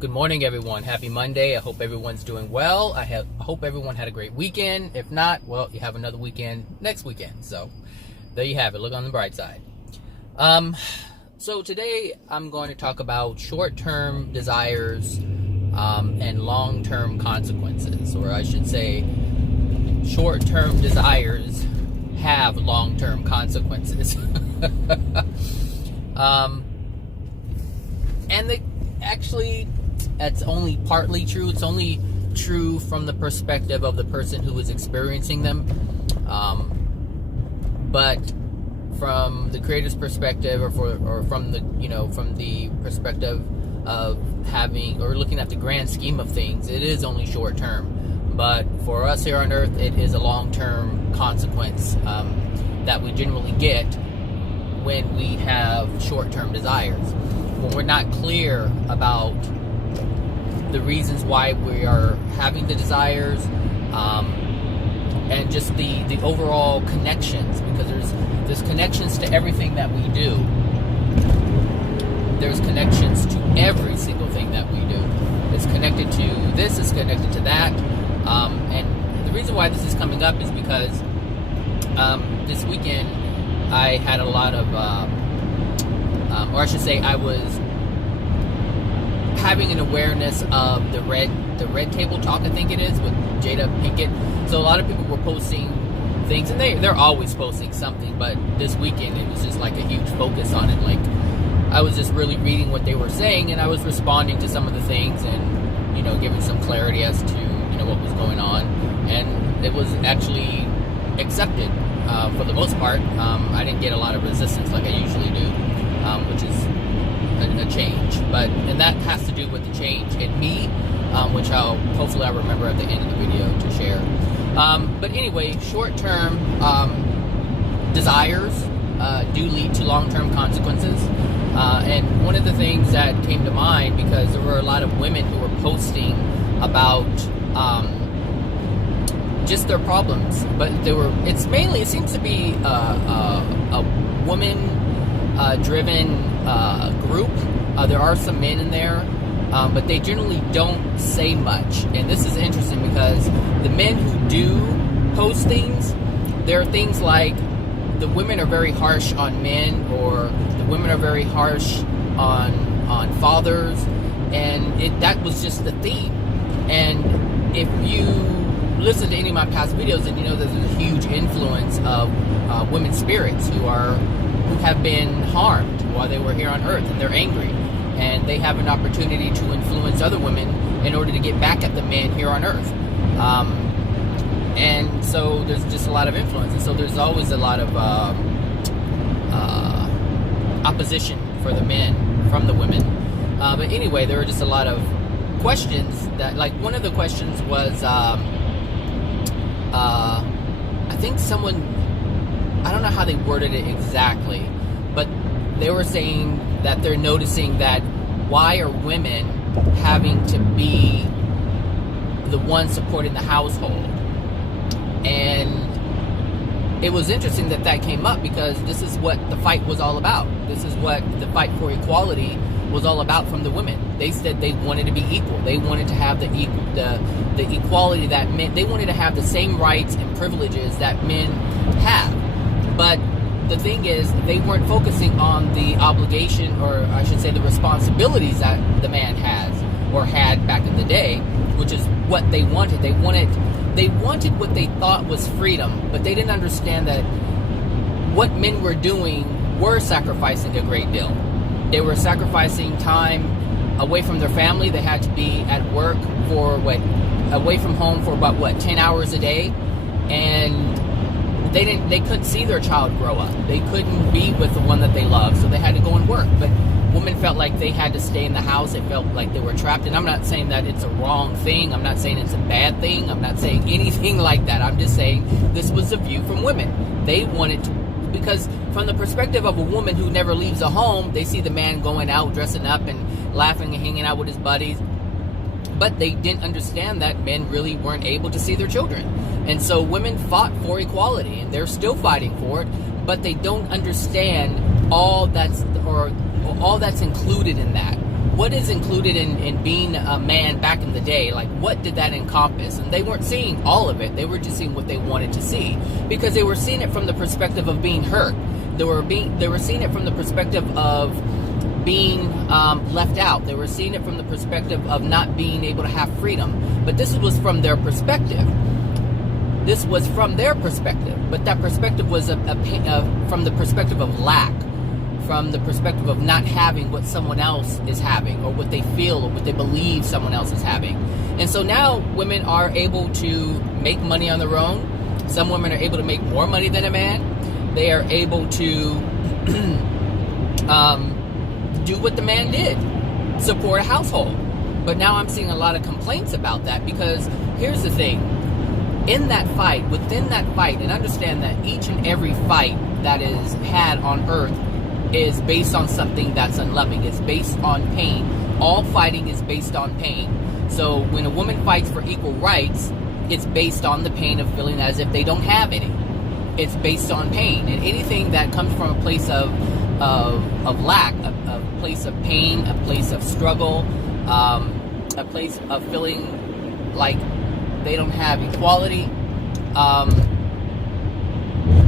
Good morning, everyone. Happy Monday. I hope everyone's doing well. I hope everyone had a great weekend. If not, well, you have another weekend next weekend. So there you have it. Look on the bright side. So today I'm going to talk about short-term desires and long-term consequences, or I should say short-term desires have long-term consequences. And that's only partly true. It's only true from the perspective of the person who is experiencing them. But from the creator's perspective, or from the perspective of having or looking at the grand scheme of things, it is only short term. But for us here on Earth, it is a long-term consequence that we generally get when we have short-term desires. When we're not clear about the reasons why we are having the desires, and just the overall connections, because there's connections to everything that we do. There's connections to every single thing that we do. It's connected to this, it's connected to that, and the reason why this is coming up is because this weekend I had a lot of, or I should say, I was having an awareness of the red table talk, I think it is, with Jada Pinkett. So a lot of people were posting things, and they're always posting something, but this weekend it was just like a huge focus on it. Like, I was just really reading what they were saying, and I was responding to some of the things, and giving some clarity as to what was going on, and it was actually accepted for the most part. I didn't get a lot of resistance like I usually do, which is a change, and that has to do with the change in me, which hopefully I'll remember at the end of the video to share. But anyway, short-term desires do lead to long-term consequences, and one of the things that came to mind, because there were a lot of women who were posting about just their problems, but it seems to be a woman driven group. There are some men in there, but they generally don't say much. And this is interesting because the men who do post things, there are things like the women are very harsh on men, or the women are very harsh on fathers, and that was just the theme. And if you listen to any of my past videos, and that there's a huge influence of women's spirits who have been harmed while they were here on Earth, and they're angry, and they have an opportunity to influence other women in order to get back at the men here on Earth. And so there's just a lot of influence, and so there's always a lot of opposition for the men from the women. But anyway, there were just a lot of questions that, like, one of the questions was, I think someone, I don't know how they worded it exactly, but they were saying that they're noticing that why are women having to be the one supporting the household? And it was interesting that came up, because this is what the fight was all about. This is what the fight for equality was all about from the women. They said they wanted to be equal. They wanted to have the equality that men, they wanted to have the same rights and privileges that men have. But the thing is, they weren't focusing on the obligation, or I should say the responsibilities that the man has or had back in the day, which is what they wanted. They wanted what they thought was freedom, but they didn't understand that what men were doing were sacrificing a great deal. They were sacrificing time away from their family. They had to be at work away from home for about 10 hours a day, and they couldn't see their child grow up. They couldn't be with the one that they loved, so they had to go and work. But women felt like they had to stay in the house. They felt like they were trapped. And I'm not saying that it's a wrong thing. I'm not saying it's a bad thing. I'm not saying anything like that. I'm just saying this was the view from women. They wanted to, because from the perspective of a woman who never leaves a home, they see the man going out, dressing up and laughing and hanging out with his buddies. But they didn't understand that men really weren't able to see their children. And so women fought for equality, and they're still fighting for it, but they don't understand all that's included in that. what is included in being a man back in the day? Like, what did that encompass? And they weren't seeing all of it. They were just seeing what they wanted to see, because they were seeing it from the perspective of being hurt. They were seeing it from the perspective of being left out. They were seeing it from the perspective of not being able to have freedom. But this was from their perspective. This was from their perspective. But that perspective was from the perspective of lack, from the perspective of not having what someone else is having, or what they feel, or what they believe someone else is having. And so now women are able to make money on their own. Some women are able to make more money than a man. They are able to do what the man did, support a household. But now I'm seeing a lot of complaints about that, because here's the thing. In that fight, within that fight, and understand that each and every fight that is had on earth is based on something that's unloving. It's based on pain. All fighting is based on pain. So when a woman fights for equal rights, it's based on the pain of feeling as if they don't have any. It's based on pain. And anything that comes from a place of lack, a place of pain, a place of struggle, a place of feeling like they don't have equality,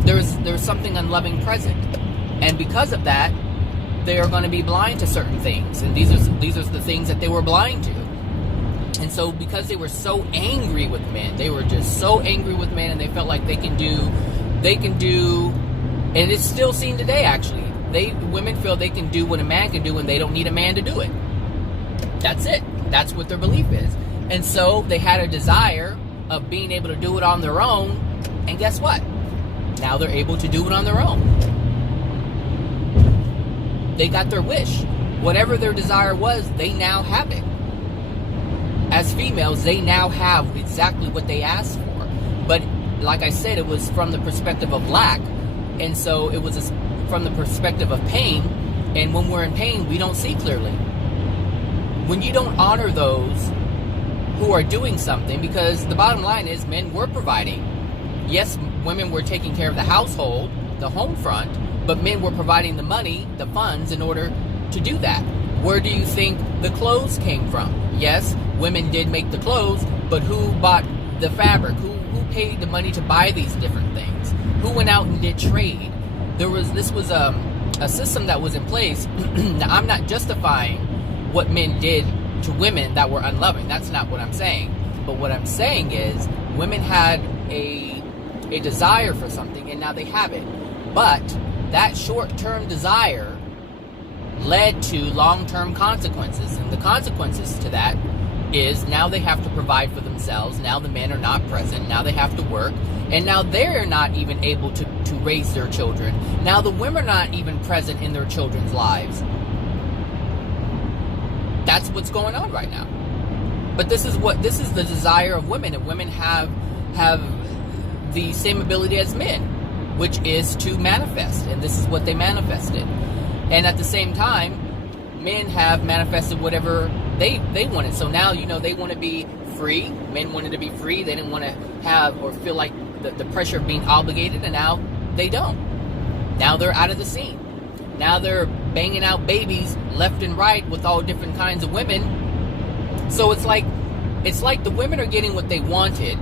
there's something unloving present. And because of that, they are going to be blind to certain things. And these are the things that they were blind to. And so because they were so angry with men, they were just so angry with men, and they felt like they can do, and it's still seen today actually. Women feel they can do what a man can do, and they don't need a man to do it. That's it. That's what their belief is. And so they had a desire of being able to do it on their own, and guess what? Now they're able to do it on their own. They got their wish. Whatever their desire was, they now have it. As females, they now have exactly what they asked for. But like I said, it was from the perspective of lack. And so it was from the perspective of pain. And when we're in pain, we don't see clearly. When you don't honor those who are doing something, because the bottom line is men were providing. Yes, women were taking care of the household, the home front, but men were providing the money, the funds, in order to do that. Where do you think the clothes came from? Yes, women did make the clothes, but who bought the fabric? Who paid the money to buy these different things? Who went out and did trade? This was a system that was in place. Now, I'm not justifying what men did to women that were unloving. That's not what I'm saying. But what I'm saying is women had a desire for something, and now they have it. But that short-term desire led to long-term consequences. And the consequences to that is now they have to provide for themselves. Now the men are not present. Now they have to work. And now they're not even able to raise their children. Now the women are not even present in their children's lives. That's what's going on right now. But this is the desire of women. And women have the same ability as men, which is to manifest. And this is what they manifested. And at the same time, men have manifested whatever they wanted. So now, they want to be free. Men wanted to be free. They didn't want to have or feel like the pressure of being obligated. And now they don't. Now they're out of the scene. Now they're banging out babies left and right with all different kinds of women. So it's like the women are getting what they wanted.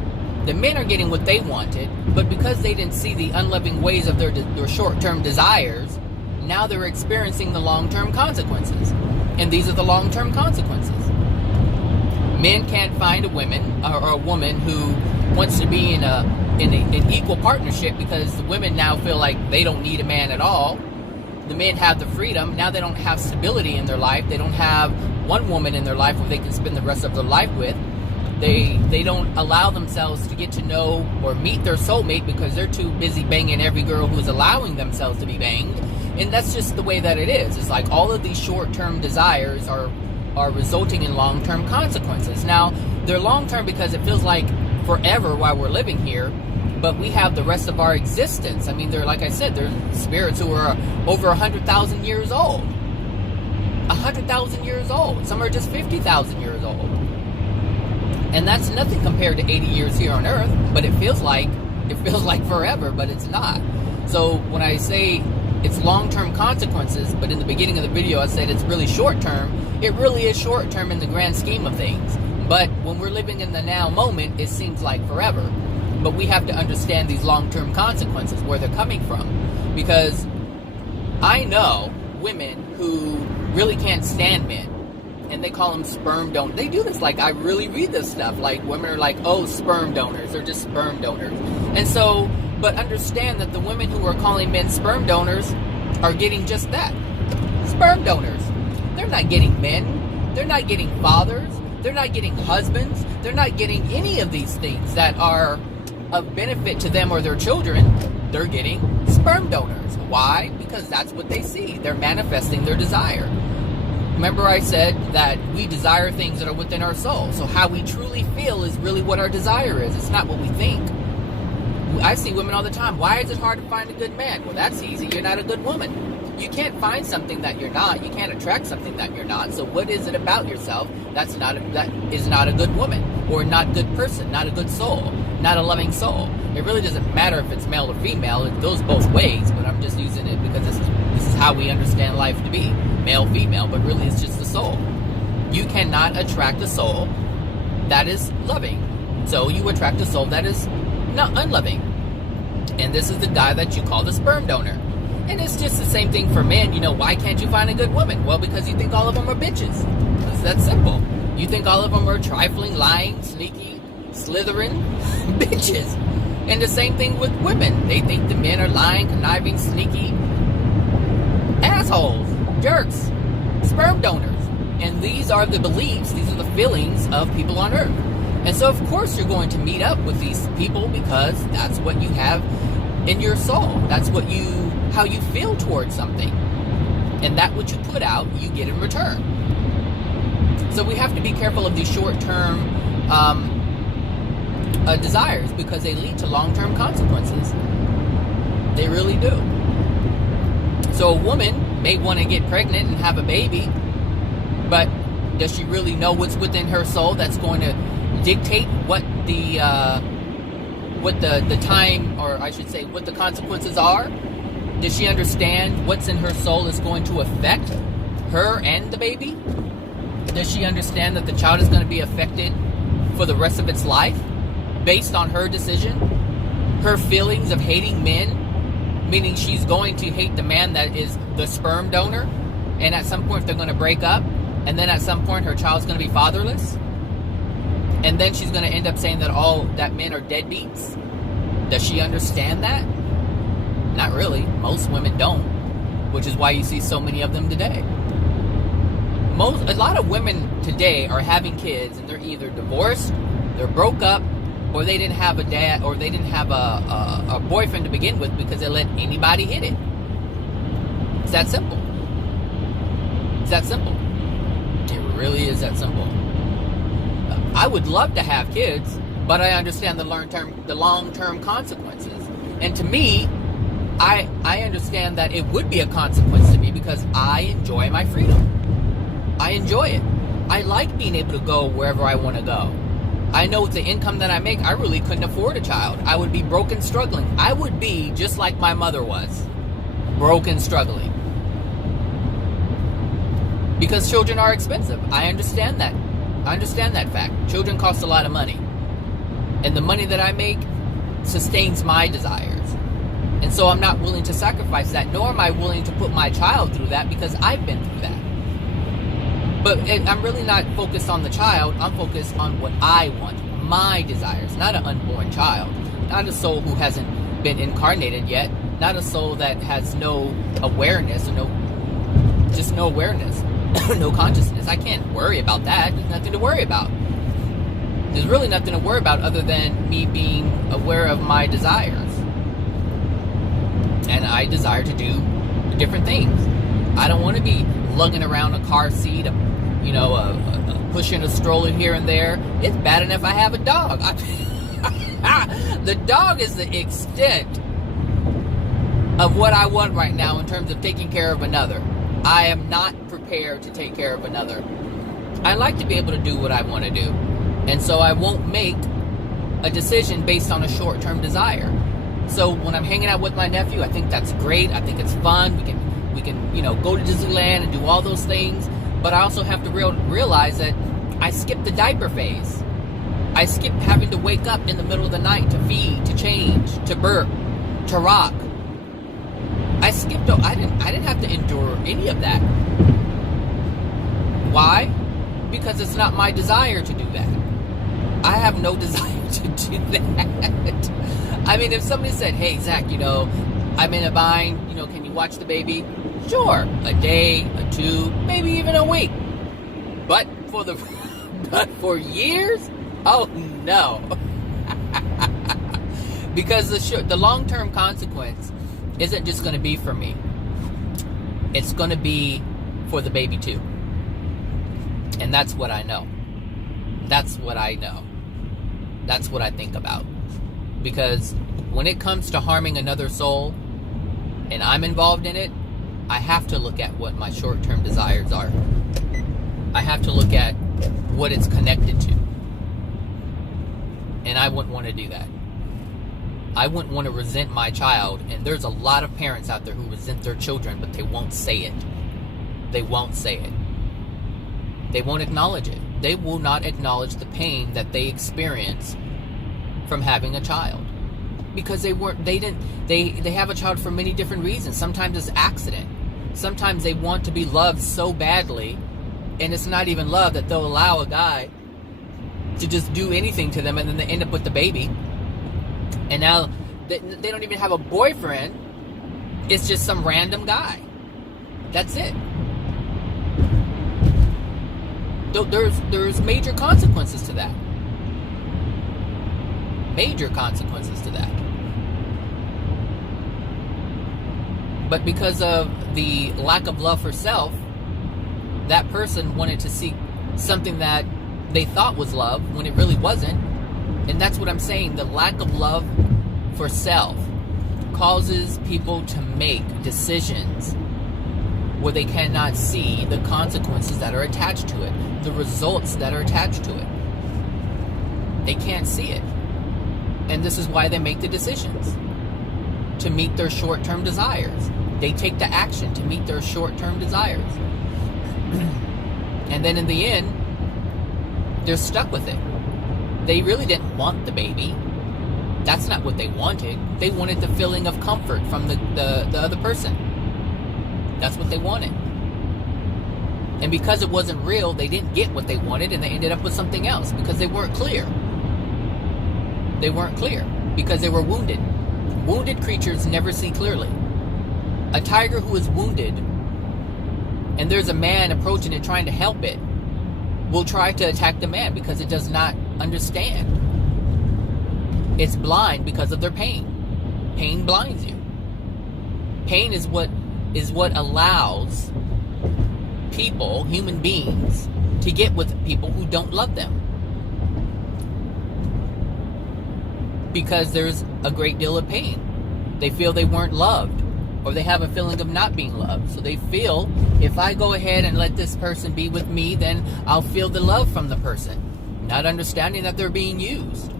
The men are getting what they wanted. But because they didn't see the unloving ways of their short-term desires, now they're experiencing the long-term consequences. And these are the long-term consequences. Men can't find a woman or a woman who wants to be in an equal partnership, because the women now feel like they don't need a man at all. The men have the freedom. Now they don't have stability in their life. They don't have one woman in their life where they can spend the rest of their life with. They don't allow themselves to get to know or meet their soulmate, because they're too busy banging every girl who's allowing themselves to be banged. And that's just the way that it is. It's like all of these short-term desires are resulting in long-term consequences. Now, they're long-term because it feels like forever while we're living here, but we have the rest of our existence. I mean, like I said, they're spirits who are over 100,000 years old. 100,000 years old. Some are just 50,000 years old. And that's nothing compared to 80 years here on Earth, but it feels like forever, but it's not. So when I say It's long-term consequences, but in the beginning of the video I said it's really short-term. It really is short-term in the grand scheme of things. But when we're living in the now moment, it seems like forever. But we have to understand these long-term consequences, where they're coming from. Because I know women who really can't stand men, and they call them sperm donors. They do this, like, I really read this stuff. Like, women are like, oh, sperm donors. They're just sperm donors. And so, but understand that the women who are calling men sperm donors are getting just that. Sperm donors. They're not getting men. They're not getting fathers. They're not getting husbands. They're not getting any of these things that are of benefit to them or their children. They're getting sperm donors. Why? Because that's what they see. They're manifesting their desire. Remember I said that we desire things that are within our soul. So how we truly feel is really what our desire is. It's not what we think. I see women all the time. Why is it hard to find a good man? Well, that's easy. You're not a good woman. You can't find something that you're not. You can't attract something that you're not. So what is it about yourself that is not a good woman, or not a good person, not a good soul, not a loving soul? It really doesn't matter if it's male or female. It goes both ways, but I'm just using it because this is how we understand life to be. Male, female, but really it's just the soul. You cannot attract a soul that is loving. So you attract a soul that is not unloving. And this is the guy that you call the sperm donor. And it's just the same thing for men. You know, why can't you find a good woman? Well, because you think all of them are bitches. It's that simple. You think all of them are trifling, lying, sneaky, slithering bitches. And the same thing with women. They think the men are lying, conniving, sneaky assholes, jerks, sperm donors. And these are the beliefs, these are the feelings of people on earth. And so of course you're going to meet up with these people because that's what you have in your soul. That's what how you feel towards something. And that what you put out, you get in return. So we have to be careful of these short-term desires, because they lead to long-term consequences. They really do. So a woman may want to get pregnant and have a baby, but does she really know what's within her soul that's going to dictate what the time, or I should say, what the consequences are? Does she understand what's in her soul is going to affect her and the baby? Does she understand that the child is going to be affected for the rest of its life based on her decision? Her feelings of hating men, meaning she's going to hate the man that is the sperm donor, and at some point they're going to break up, and then at some point her child's going to be fatherless, and then she's going to end up saying that men are deadbeats. Does she understand that? Not really. Most women don't, which is why you see so many of them today. A lot of women today are having kids, and they're either divorced, they're broke up, or they didn't have a dad, or they didn't have a boyfriend to begin with because they let anybody hit it. It's that simple. It's that simple. It really is that simple. I would love to have kids, but I understand the long-term consequences. And to me, I understand that it would be a consequence to me because I enjoy my freedom. I enjoy it. I like being able to go wherever I want to go. I know with the income that I make, I really couldn't afford a child. I would be broke and struggling. I would be just like my mother was, broke and struggling. Because children are expensive. I understand that. I understand that fact. Children cost a lot of money. And the money that I make sustains my desires. And so I'm not willing to sacrifice that, nor am I willing to put my child through that because I've been through that. But I'm really not focused on the child. I'm focused on what I want, my desires, not an unborn child, not a soul who hasn't been incarnated yet, not a soul that has no awareness or no awareness, no consciousness. I can't worry about that. There's nothing to worry about. There's really nothing to worry about other than me being aware of my desires. And I desire to do different things. I don't want to be lugging around a car seat, pushing a stroller here and there. It's bad enough I have a dog. The dog is the extent of what I want right now in terms of taking care of another. I am not prepared to take care of another. I like to be able to do what I want to do. And so I won't make a decision based on a short-term desire. So when I'm hanging out with my nephew, I think that's great. I think it's fun. We can go to Disneyland and do all those things. But I also have to realize that I skipped the diaper phase. I skipped having to wake up in the middle of the night to feed, to change, to burp, to rock. I skipped. I didn't have to endure any of that. Why? Because it's not my desire to do that. I have no desire to do that. I mean, if somebody said, "Hey, Zach, I'm in a bind. Can you watch the baby?" Sure, a day, a two, maybe even a week. But for years, oh no. Because the long-term consequence isn't just going to be for me. It's going to be for the baby too. And that's what I know. That's what I know. That's what I think about. Because when it comes to harming another soul, and I'm involved in it, I have to look at what my short-term desires are. I have to look at what it's connected to. And I wouldn't want to do that. I wouldn't want to resent my child. And there's a lot of parents out there who resent their children, but they won't say it. They won't say it. They won't acknowledge it. They will not acknowledge the pain that they experience from having a child. Because they have a child for many different reasons. Sometimes it's accident. Sometimes they want to be loved so badly, and it's not even love, that they'll allow a guy to just do anything to them, and then they end up with the baby. And now they don't even have a boyfriend. It's just some random guy. That's it. There's major consequences to that. Major consequences to that. But because of the lack of love for self, that person wanted to seek something that they thought was love when it really wasn't. And that's what I'm saying. The lack of love for self causes people to make decisions where they cannot see the consequences that are attached to it, the results that are attached to it. They can't see it. And this is why they make the decisions. To meet their short-term desires. They take the action to meet their short-term desires. And then in the end, they're stuck with it. They really didn't want the baby. That's not what they wanted. They wanted the feeling of comfort from the other person. That's what they wanted. And because it wasn't real, they didn't get what they wanted, and they ended up with something else because they weren't clear. They weren't clear because they were wounded. Wounded creatures never see clearly. A tiger who is wounded, and there's a man approaching it trying to help it, will try to attack the man because it does not understand. It's blind because of their pain. Pain blinds you. Pain is what allows people, human beings, to get with people who don't love them. Because there's a great deal of pain. They feel they weren't loved, or they have a feeling of not being loved. So they feel, if I go ahead and let this person be with me, then I'll feel the love from the person. Not understanding that they're being used.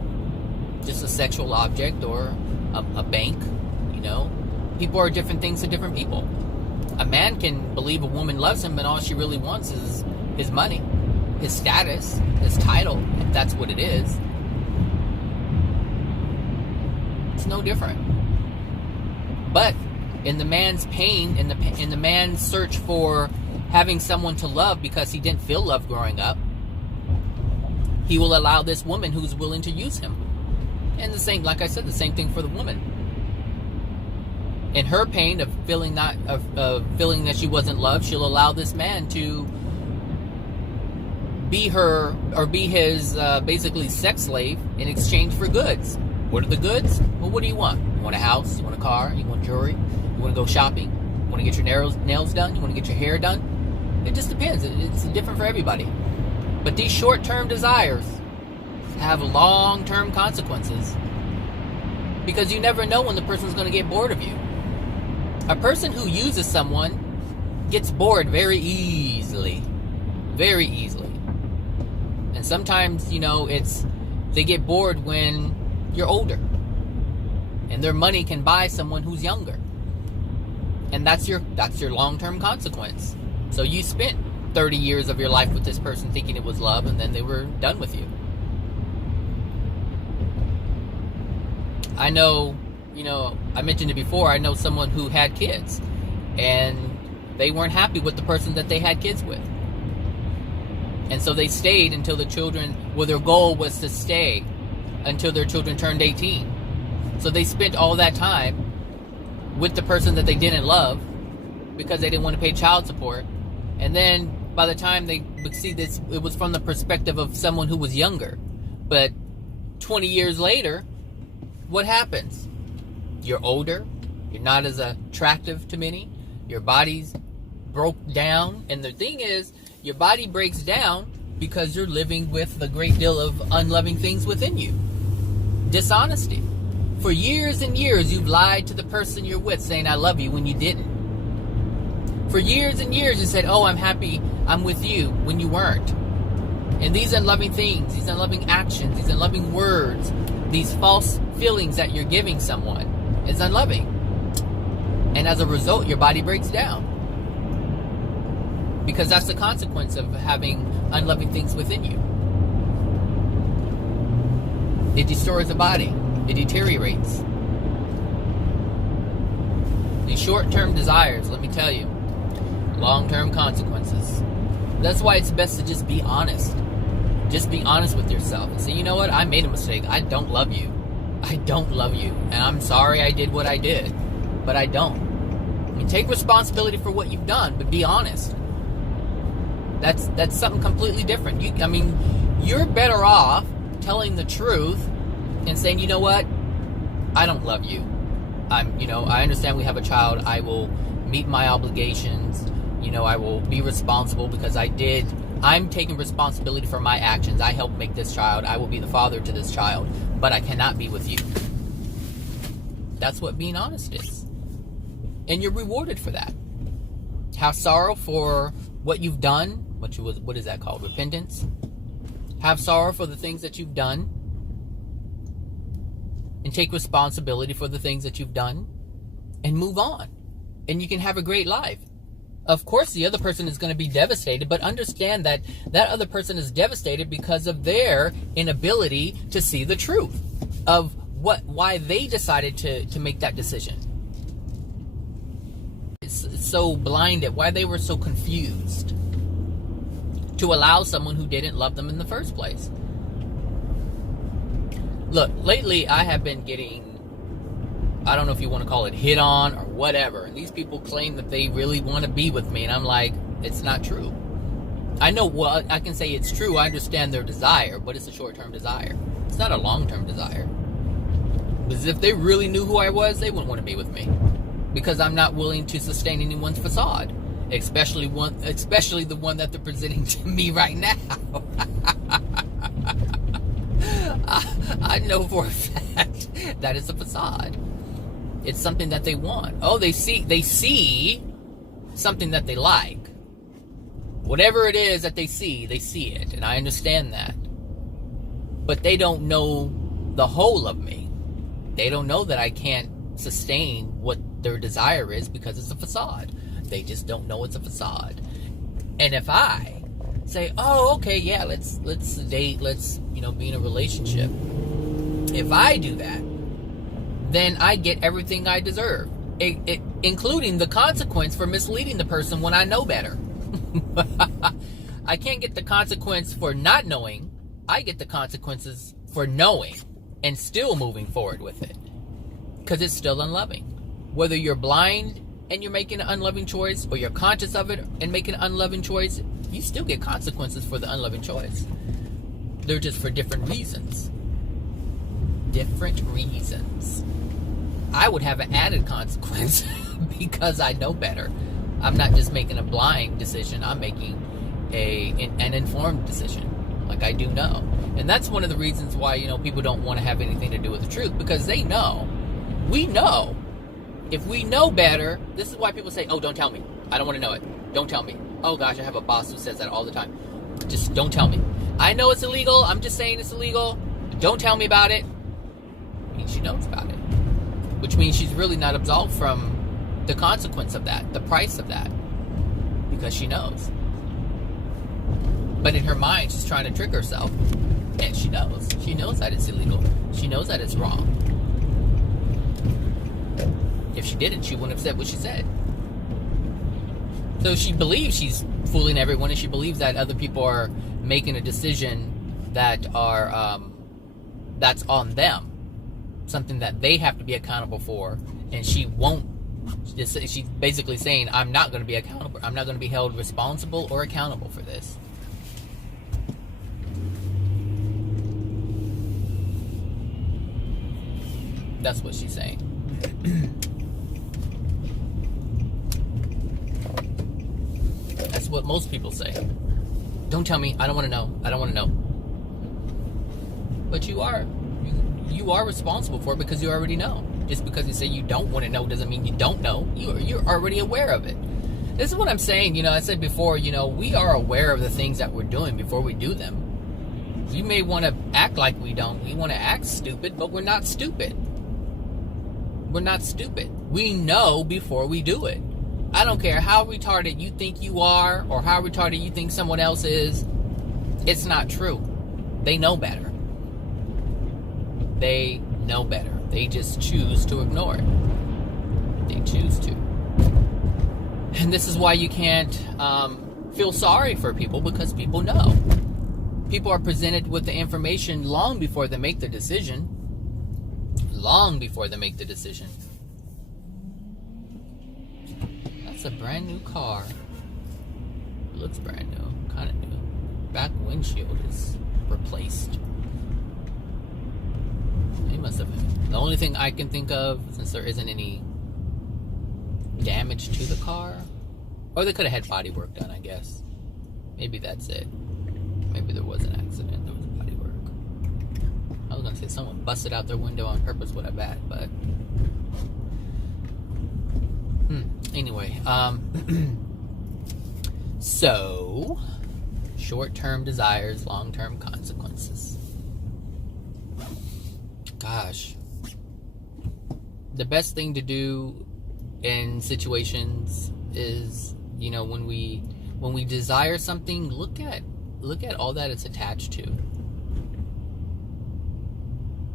Just a sexual object or a bank, People are different things to different people. A man can believe a woman loves him, and all she really wants is his money, his status, his title, if that's what it is. It's no different. But in the man's pain, in the man's search for having someone to love because he didn't feel love growing up, he will allow this woman who's willing to use him. And the same, like I said, the same thing for the woman. In her pain of feeling feeling that she wasn't loved, she'll allow this man to be her or be his basically sex slave in exchange for goods. What are the goods? Well, what do you want? You want a house? You want a car? You want jewelry? You want to go shopping? You want to get your nails done? You want to get your hair done? It just depends. It's different for everybody. But these short-term desires have long-term consequences because you never know when the person's going to get bored of you. A person who uses someone gets bored very easily. Very easily. And sometimes, they get bored when you're older. And their money can buy someone who's younger. And that's your long-term consequence. So you spent 30 years of your life with this person thinking it was love, and then they were done with you. I know, I mentioned it before, I know someone who had kids, and they weren't happy with the person that they had kids with. And so they stayed until the children, their goal was to stay until their children turned 18. So they spent all that time with the person that they didn't love because they didn't want to pay child support. And then by the time they see this, it was from the perspective of someone who was younger. But 20 years later, what happens? You're older, you're not as attractive to many, your body's broke down, and the thing is, your body breaks down because you're living with a great deal of unloving things within you. Dishonesty. For years and years, you've lied to the person you're with saying, I love you, when you didn't. For years and years, you said, oh, I'm happy, I'm with you, when you weren't. And these unloving things, these unloving actions, these unloving words, these false feelings that you're giving someone is unloving. And as a result, your body breaks down. Because that's the consequence of having unloving things within you. It destroys the body. It deteriorates. These short-term desires, let me tell you, long-term consequences. That's why it's best to just be honest. Just be honest with yourself and say, you know what, I made a mistake. I don't love you. I don't love you. And I'm sorry I did what I did. But I don't. I mean, take responsibility for what you've done, but be honest. That's something completely different. You're better off telling the truth and saying, you know what, I don't love you. I understand we have a child. I will meet my obligations. I will be responsible because I'm taking responsibility for my actions. I helped make this child. I will be the father to this child, but I cannot be with you. That's what being honest is. And you're rewarded for that. Have sorrow for what you've done. What is that called? Repentance. Have sorrow for the things that you've done. And take responsibility for the things that you've done. And move on. And you can have a great life. Of course, the other person is going to be devastated, but understand that that other person is devastated because of their inability to see the truth of why they decided to make that decision. It's so blinded, why they were so confused to allow someone who didn't love them in the first place. Look, lately I have been getting, I don't know if you want to call it hit on or whatever. And these people claim that they really want to be with me. And I'm like, it's not true. I know, well, I can say it's true. I understand their desire, but it's a short-term desire. It's not a long-term desire. Because if they really knew who I was, they wouldn't want to be with me. Because I'm not willing to sustain anyone's facade. Especially the one that they're presenting to me right now. I know for a fact that it's a facade. It's something that they want. Oh, they see something that they like. Whatever it is that they see it. And I understand that. But they don't know the whole of me. They don't know that I can't sustain what their desire is because it's a facade. They just don't know it's a facade. And if I say, oh, okay, yeah, let's date, let's, be in a relationship. If I do that, then I get everything I deserve, including the consequence for misleading the person when I know better. I can't get the consequence for not knowing. I get the consequences for knowing and still moving forward with it. Because it's still unloving. Whether you're blind and you're making an unloving choice, or you're conscious of it and making an unloving choice, you still get consequences for the unloving choice. They're just for different reasons. Different reasons. I would have an added consequence because I know better. I'm not just making a blind decision. I'm making an informed decision. Like I do know. And that's one of the reasons why, people don't want to have anything to do with the truth. Because they know. We know. If we know better, this is why people say, oh, don't tell me. I don't want to know it. Don't tell me. Oh, gosh, I have a boss who says that all the time. Just don't tell me. I know it's illegal. I'm just saying it's illegal. Don't tell me about it. I mean, she knows about it. which means she's really not absolved from the consequence of that, the price of that, because she knows. But in her mind, she's trying to trick herself, and she knows. She knows that it's illegal. She knows that it's wrong. If she didn't, she wouldn't have said what she said. So she believes she's fooling everyone, and she believes that other people are making a decision that are that's on them, something that they have to be accountable for, and she won't. She's basically saying, I'm not going to be accountable. I'm not going to be held responsible or accountable for this. That's what she's saying. That's what most people say. Don't tell me. I don't want to know. I don't want to know. But you are. You are responsible for it because you already know. Just because you say you don't want to know doesn't mean you don't know. You're already aware of it. This is what I'm saying. You know, I said before, you know, we are aware of the things that we're doing before we do them. You may want to act like we don't. We want to act stupid, but we're not stupid. We're not stupid. We know before we do it. I don't care how retarded you think you are or how retarded you think someone else is. It's not true. They know better. They know better. They just choose to ignore it. They choose to. And this is why you can't feel sorry for people, because people know. People are presented with the information long before they make the decision. Long before they make the decision. That's a brand new car. It looks brand new. Kind of new. Back windshield is replaced. He must have been. The only thing I can think of, since there isn't any damage to the car, or they could have had body work done, I guess. Maybe that's it. Maybe there was an accident. There was body work. I was gonna say someone busted out their window on purpose with a bat, but anyway, so short-term desires, long-term consequences. Gosh, the best thing to do in situations is, you know, when we desire something, look at all that it's attached to.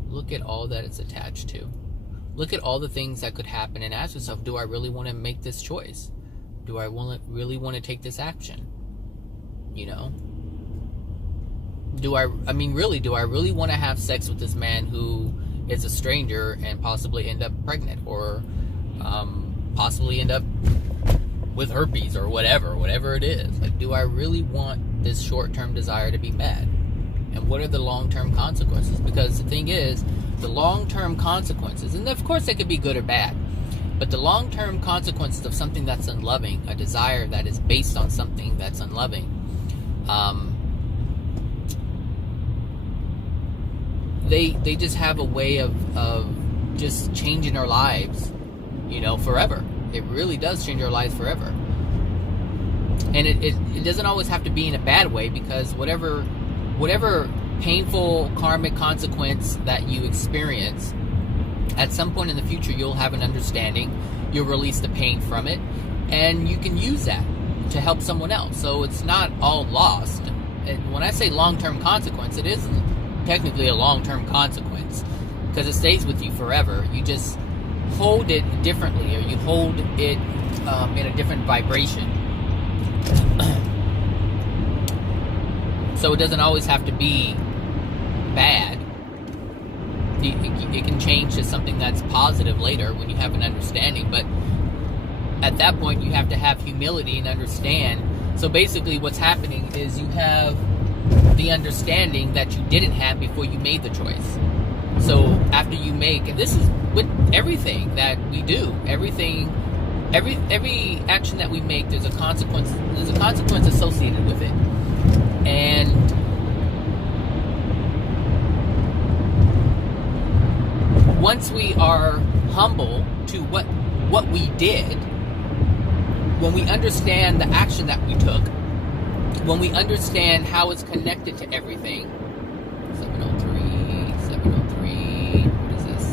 Look at all that it's attached to. Look at all the things that could happen and ask yourself, do I really want to make this choice? Do I really want to take this action? You know? Do I really want to have sex with this man who is a stranger and possibly end up pregnant, or possibly end up with herpes or whatever it is? Like, do I really want this short-term desire to be met? And what are the long-term consequences? Because the thing is, the long-term consequences, and of course they could be good or bad, but the long-term consequences of something that's unloving, a desire that is based on something that's unloving, they just have a way of just changing our lives, you know, forever. It really does change our lives forever. And it doesn't always have to be in a bad way, because whatever painful karmic consequence that you experience, at some point in the future you'll have an understanding, you'll release the pain from it, and you can use that to help someone else. So it's not all lost. And when I say long-term consequence, it isn't technically a long-term consequence, because it stays with you forever. You just hold it differently, or you hold it in a different vibration. So it doesn't always have to be bad. It can change to something that's positive later when you have an understanding. But at that point, you have to have humility and understand. So basically what's happening is you have the understanding that you didn't have before you made the choice. So after you make, and this is with everything that we do, every action that we make, there's a consequence associated with it. And once we are humble to what we did, when we understand the action that we took, when we understand how it's connected to everything. 703, what is this?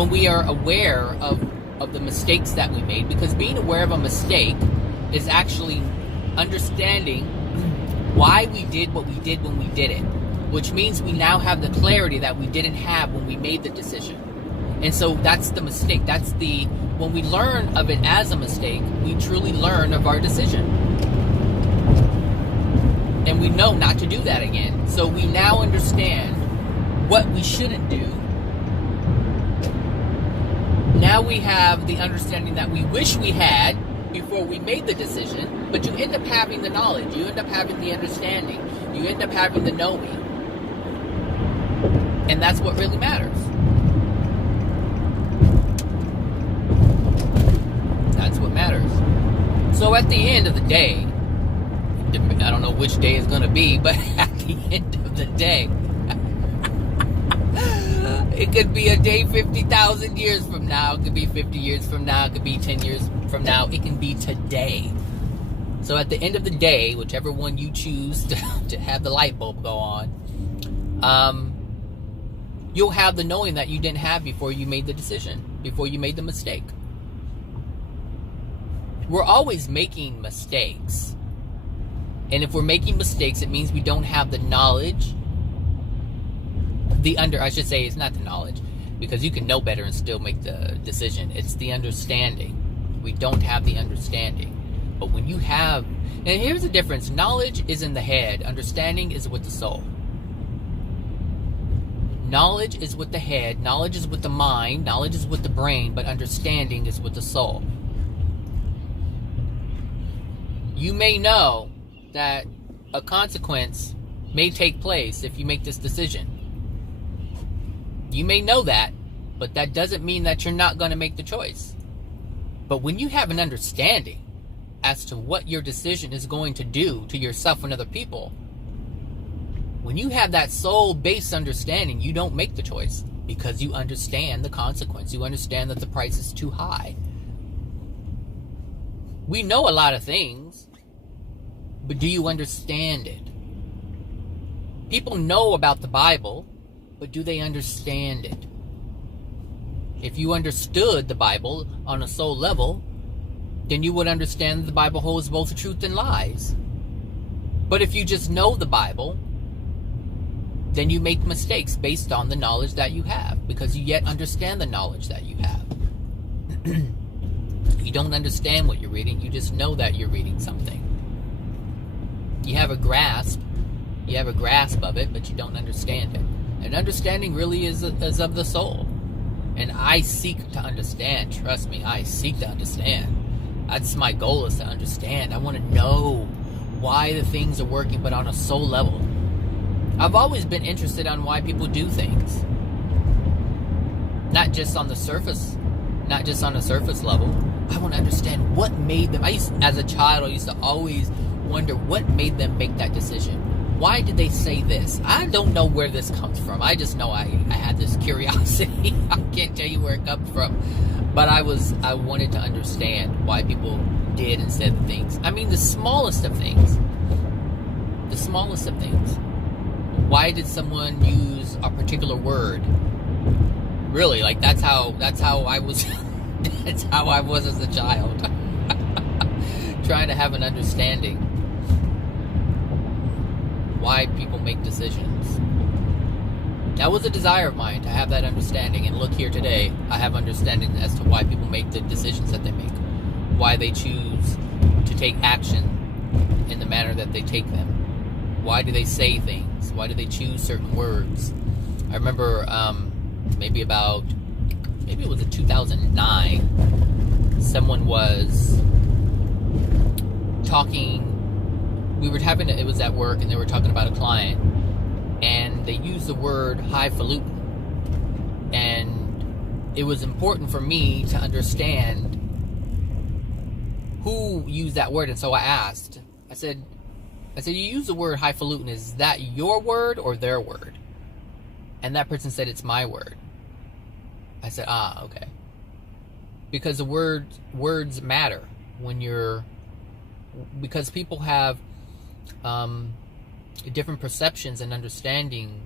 when we are aware of the mistakes that we made, because being aware of a mistake is actually understanding why we did what we did when we did it, which means we now have the clarity that we didn't have when we made the decision. And so that's the mistake. When we learn of it as a mistake, we truly learn of our decision. And we know not to do that again. So we now understand what we shouldn't do. Now we have the understanding that we wish we had before we made the decision, but you end up having the knowledge, you end up having the understanding, you end up having the knowing. And that's what really matters. That's what matters. So at the end of the day, I don't know which day it's going to be, but at the end of the day, it could be a day 50,000 years from now. It could be 50 years from now. It could be 10 years from now. It can be today. So at the end of the day, whichever one you choose to have the light bulb go on, you'll have the knowing that you didn't have before you made the decision, before you made the mistake. We're always making mistakes. And if we're making mistakes, it means we don't have the knowledge. I should say it's not the knowledge, because you can know better and still make the decision. It's the understanding. We don't have the understanding. But when you have, and here's the difference. Knowledge is in the head. Understanding is with the soul. Knowledge is with the head. Knowledge is with the mind. Knowledge is with the brain. But understanding is with the soul. You may know that a consequence may take place if you make this decision. You may know that, but that doesn't mean that you're not going to make the choice. But when you have an understanding as to what your decision is going to do to yourself and other people, when you have that soul-based understanding, you don't make the choice because you understand the consequence. You understand that the price is too high. We know a lot of things, but do you understand it? People know about the Bible, but do they understand it? If you understood the Bible on a soul level, then you would understand that the Bible holds both truth and lies. But if you just know the Bible, then you make mistakes based on the knowledge that you have, because you yet understand the knowledge that you have. You don't understand what you're reading, you just know that you're reading something. You have a grasp of it, but you don't understand it. And understanding really is of the soul. And I seek to understand. Trust me, I seek to understand. That's my goal, is to understand. I want to know why the things are working, but on a soul level. I've always been interested on why people do things. Not just on the surface level. I want to understand what made them. As a child, I used to always wonder what made them make that decision. Why did they say this? I don't know where this comes from. I just know I had this curiosity. I can't tell you where it comes from. But I wanted to understand why people did and said the things. I mean, the smallest of things. The smallest of things. Why did someone use a particular word? Really, like that's how I was that's how I was as a child. Trying to have an understanding why people make decisions. That was a desire of mine, to have that understanding. And look here today, I have understanding as to why people make the decisions that they make, why they choose to take action in the manner that they take them. Why do they say things? Why do they choose certain words? I remember maybe it was in 2009, someone was talking. It was at work, and they were talking about a client, and they used the word highfalutin. And it was important for me to understand who used that word. And so I said, you use the word highfalutin. Is that your word or their word? And that person said, it's my word. I said, okay. Because the words matter because people have different perceptions and understanding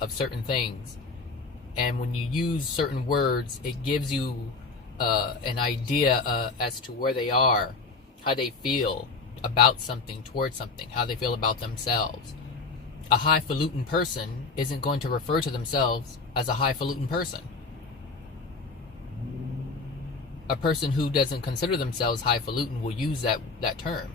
of certain things. And when you use certain words, it gives you an idea as to where they are, how they feel about something, towards something, how they feel about themselves. A highfalutin person isn't going to refer to themselves as a highfalutin person. A person who doesn't consider themselves highfalutin will use that term.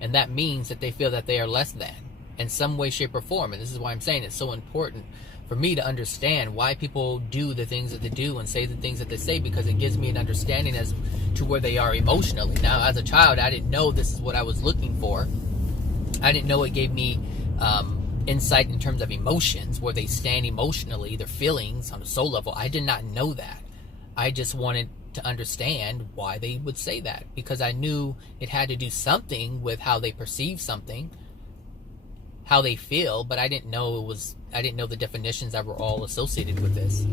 And that means that they feel that they are less than in some way, shape, or form. And this is why I'm saying it's so important for me to understand why people do the things that they do and say the things that they say, because it gives me an understanding as to where they are emotionally. Now, as a child, I didn't know this is what I was looking for. I didn't know it gave me insight in terms of emotions, where they stand emotionally, their feelings on a soul level. I did not know that. I just wanted to understand why they would say that, because I knew it had to do something with how they perceive something, how they feel, but I didn't know the definitions that were all associated with this.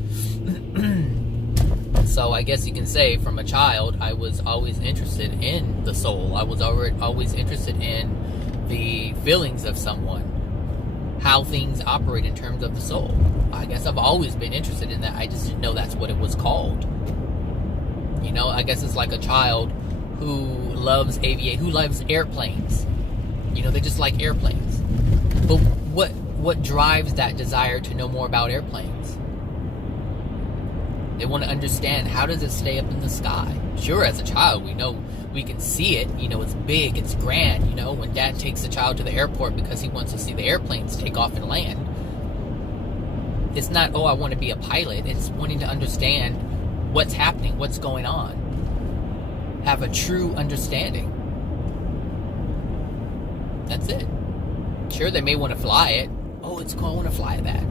So I guess you can say from a child, I was always interested in the soul. I was always interested in the feelings of someone, how things operate in terms of the soul. I guess I've always been interested in that. I just didn't know that's what it was called. You know, I guess it's like a child who loves airplanes. You know, they just like airplanes. But what drives that desire to know more about airplanes? They want to understand, how does it stay up in the sky? Sure, as a child, we know we can see it. You know, it's big, it's grand. You know, when dad takes the child to the airport because he wants to see the airplanes take off and land, it's not, oh, I want to be a pilot. It's wanting to understand what's happening, what's going on. Have a true understanding. That's it. Sure, they may want to fly it. Oh, it's cool, I want to fly that.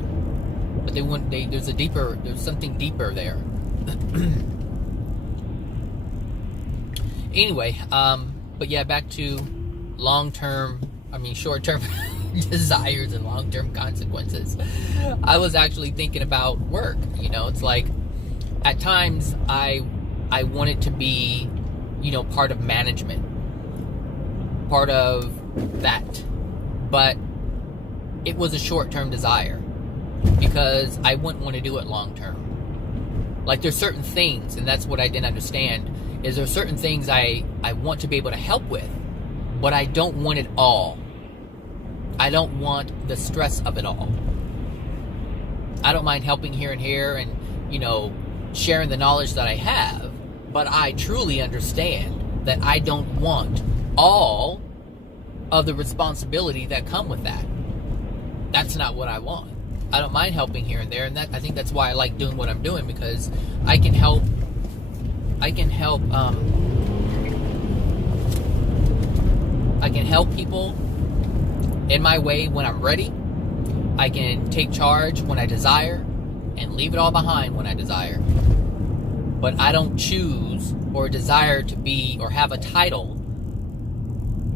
But there's something deeper there. Anyway, but yeah, back to short-term desires and long-term consequences. I was actually thinking about work. You know, it's like, at times I wanted to be, you know, part of management, part of that, but it was a short-term desire, because I wouldn't want to do it long-term. Like, there's certain things, and that's what I didn't understand, is there certain things I want to be able to help with, but I don't want it all. I don't want the stress of it all. I don't mind helping here and here and, you know, sharing the knowledge that I have, but I truly understand that I don't want all of the responsibility that come with that. That's not what I want. I don't mind helping here and there, and I think that's why I like doing what I'm doing, because I can help people in my way when I'm ready. I can take charge when I desire and leave it all behind when I desire. But I don't choose or desire to be or have a title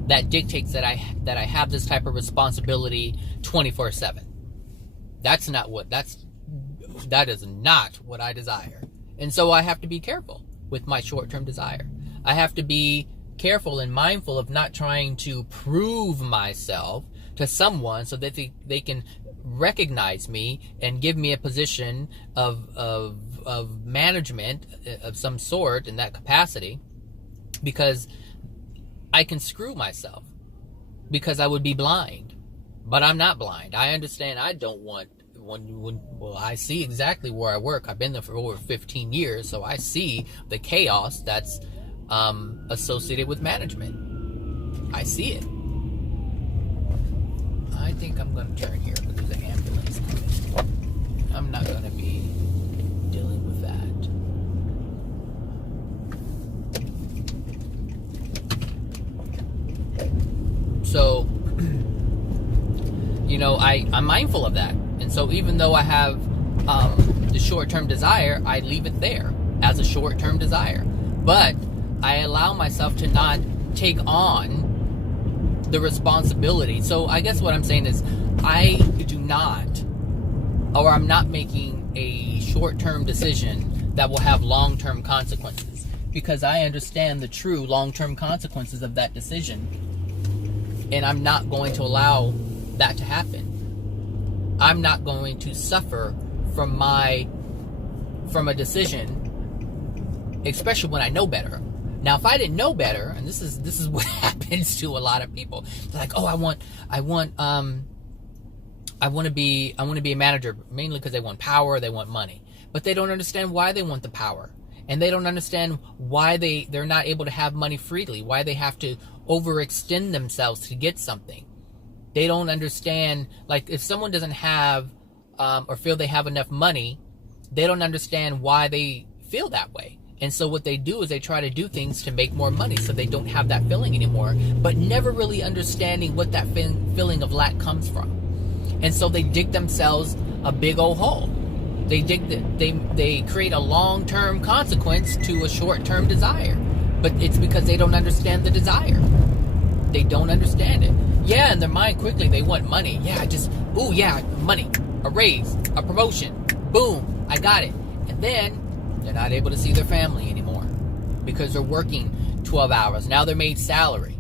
that dictates that I have this type of responsibility 24/7. That is not what I desire. And so I have to be careful with my short-term desire. I have to be careful and mindful of not trying to prove myself to someone so that they can recognize me and give me a position of management of some sort in that capacity, because I can screw myself, because I would be blind. But I'm not blind. I understand I don't want I see exactly where I work. I've been there for over 15 years, so I see the chaos that's associated with management. I see it. I think I'm going to turn here because there's an ambulance coming. I'm not going to be dealing with that. So, you know, I'm mindful of that. And so even though I have the short-term desire, I leave it there as a short-term desire. But I allow myself to not take on the responsibility. So I guess what I'm saying is I'm not making a short-term decision that will have long-term consequences, because I understand the true long-term consequences of that decision. And I'm not going to allow that to happen. I'm not going to suffer from my from a decision, especially when I know better. Now, if I didn't know better, and this is what happens to a lot of people, they're like, oh, I want to be a manager, mainly because they want power, they want money, but they don't understand why they want the power, and they don't understand why they're not able to have money freely, why they have to overextend themselves to get something. They don't understand, like, if someone doesn't have or feel they have enough money, they don't understand why they feel that way. And so what they do is they try to do things to make more money so they don't have that feeling anymore, but never really understanding what that feeling of lack comes from. And so they dig themselves a big old hole. They create a long-term consequence to a short-term desire. But it's because they don't understand the desire. They don't understand it. Yeah, in their mind quickly they want money. Yeah, money, a raise, a promotion. Boom, I got it. And then they're not able to see their family anymore because they're working 12 hours. Now they're made salary.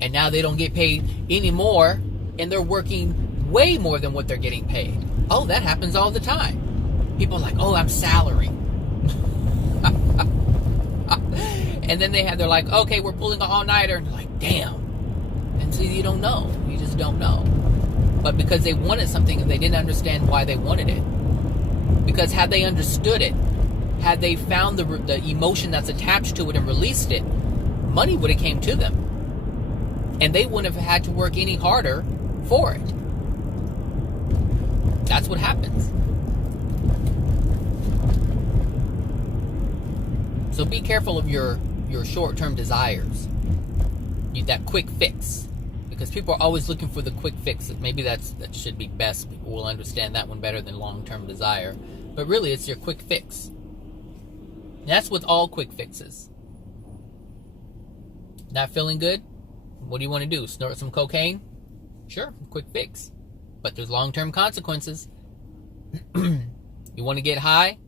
And now they don't get paid anymore, and they're working way more than what they're getting paid. Oh, that happens all the time. People are like, oh, I'm salary. And then they're like, okay, we're pulling an all-nighter. And they're like, damn. And so you don't know. You just don't know. But because they wanted something and they didn't understand why they wanted it. Because had they understood it, had they found the emotion that's attached to it and released it, money would have came to them. And they wouldn't have had to work any harder for it. That's what happens. So be careful of your short-term desires. That quick fix. Because people are always looking for the quick fix. Maybe that should be best. People will understand that one better than long-term desire. But really, it's your quick fix. That's with all quick fixes. Not feeling good? What do you want to do? Snort some cocaine? Sure, quick fix. But there's long-term consequences. You want to get high?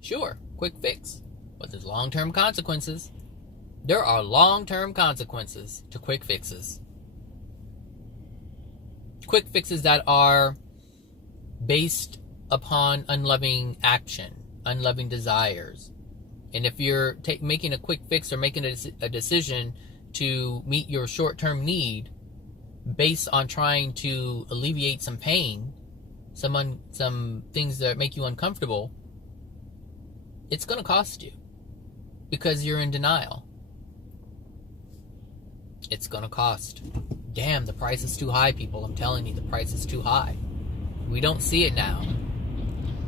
Sure, quick fix. But there's long-term consequences. There are long-term consequences to quick fixes. Quick fixes that are based upon unloving action, unloving desires. And if you're making a quick fix or making a decision to meet your short-term need based on trying to alleviate some pain, some things that make you uncomfortable, it's going to cost you because you're in denial. It's going to cost. Damn, the price is too high, people. I'm telling you, the price is too high. We don't see it now,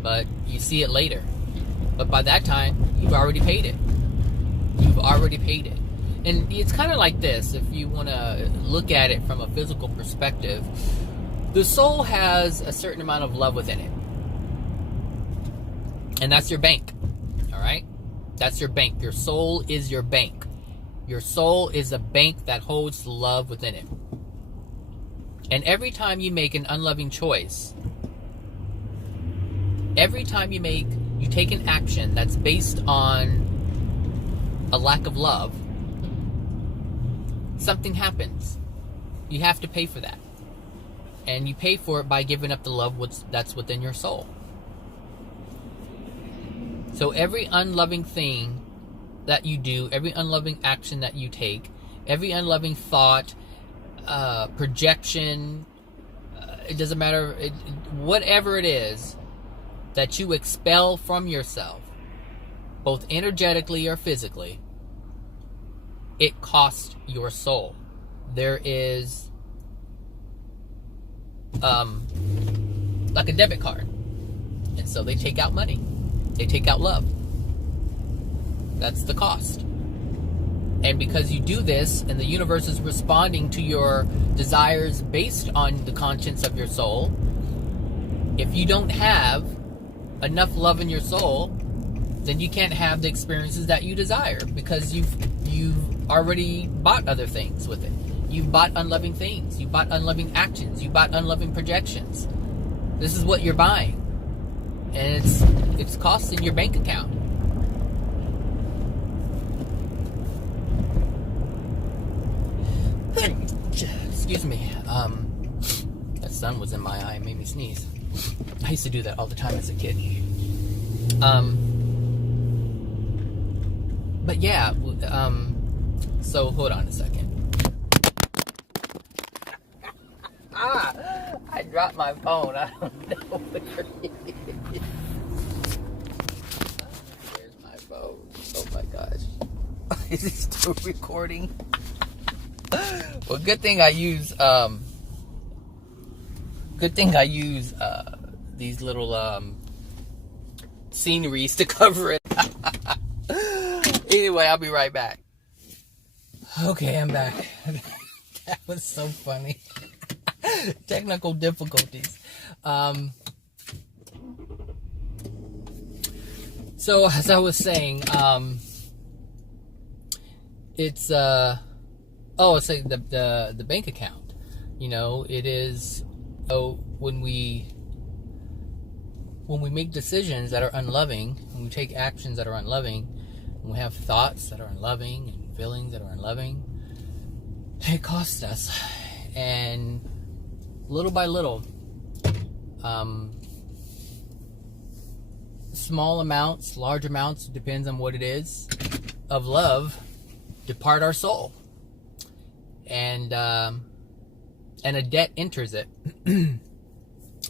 but you see it later. But by that time, you've already paid it. You've already paid it. And it's kind of like this, if you want to look at it from a physical perspective. The soul has a certain amount of love within it. And that's your bank. All right? That's your bank. Your soul is your bank. Your soul is a bank that holds love within it. And every time you make an unloving choice, every time you take an action that's based on a lack of love, something happens. You have to pay for that. And you pay for it by giving up the love that's within your soul. So every unloving thing that you do, every unloving action that you take, every unloving thought, projection, it doesn't matter, whatever it is that you expel from yourself, both energetically or physically, it costs your soul. There is like a debit card. And so they take out money. They take out love. That's the cost. And because you do this, and the universe is responding to your desires based on the conscience of your soul, if you don't have enough love in your soul, then you can't have the experiences that you desire, because you've already bought other things with it. You've bought unloving things. You bought unloving actions. You bought unloving projections. This is what you're buying. And it's costing your bank account. Excuse me. That sun was in my eye and made me sneeze. I used to do that all the time as a kid. But yeah, so hold on a second. I dropped my phone. I don't know where it is. Where's my phone? Oh my gosh. Is it still recording? Well, good thing I use these little sceneries to cover it. Anyway, I'll be right back. Okay, I'm back. That was so funny. Technical difficulties. So as I was saying, it's it's like the bank account. You know, it is when we make decisions that are unloving, when we take actions that are unloving, when we have thoughts that are unloving and feelings that are unloving, it costs us. And little by little, small amounts, large amounts, depends on what it is, of love depart our soul. And a debt enters it. And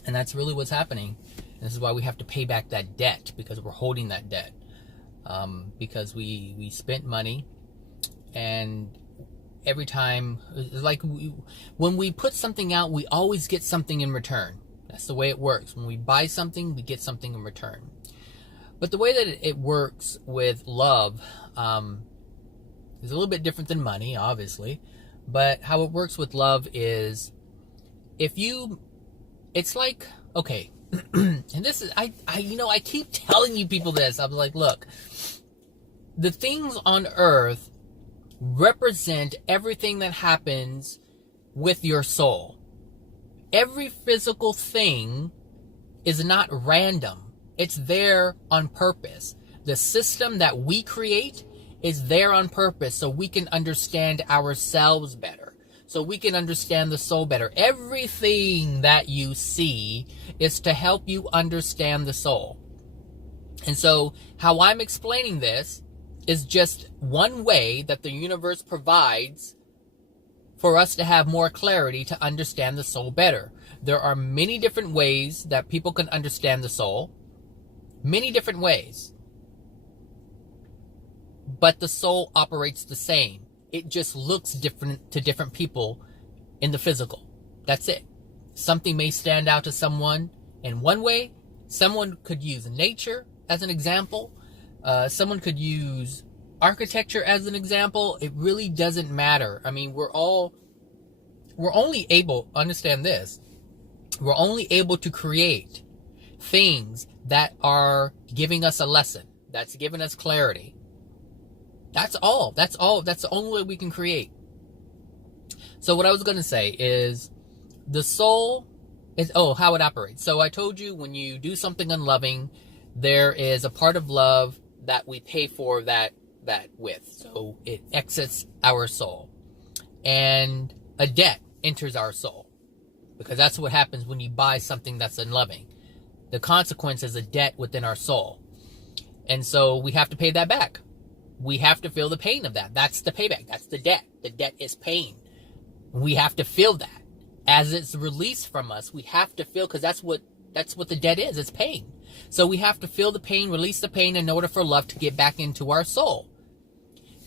that's really what's happening. This is why we have to pay back that debt, because we're holding that debt. Because we spent money, and every time, it's like when we put something out, we always get something in return. That's the way it works. When we buy something, we get something in return. But the way that it works with love is a little bit different than money, obviously. But how it works with love is, it's like, okay, and this is, I keep telling you people this. I'm like, look, the things on earth represent everything that happens with your soul. Every physical thing is not random. It's there on purpose. The system that we create is there on purpose so we can understand ourselves better, so we can understand the soul better. Everything that you see is to help you understand the soul. And so how I'm explaining this is just one way that the universe provides for us to have more clarity to understand the soul better. There are many different ways that people can understand the soul. Many different ways. But the soul operates the same. It just looks different to different people in the physical. That's it. Something may stand out to someone in one way. Someone could use nature as an example. Someone could use architecture as an example. It really doesn't matter. I mean, we're only able, understand this, we're only able to create things that are giving us a lesson, that's giving us clarity. That's all. That's the only way we can create. So what I was going to say is, the soul is, how it operates. So I told you, when you do something unloving, there is a part of love that we pay for that with. So it exits our soul. And a debt enters our soul. Because that's what happens when you buy something that's unloving. The consequence is a debt within our soul. And so we have to pay that back. We have to feel the pain of that. That's the payback. That's the debt. The debt is pain. We have to feel that. As it's released from us, we have to feel, because that's what the debt is. It's pain. So we have to feel the pain, release the pain, in order for love to get back into our soul.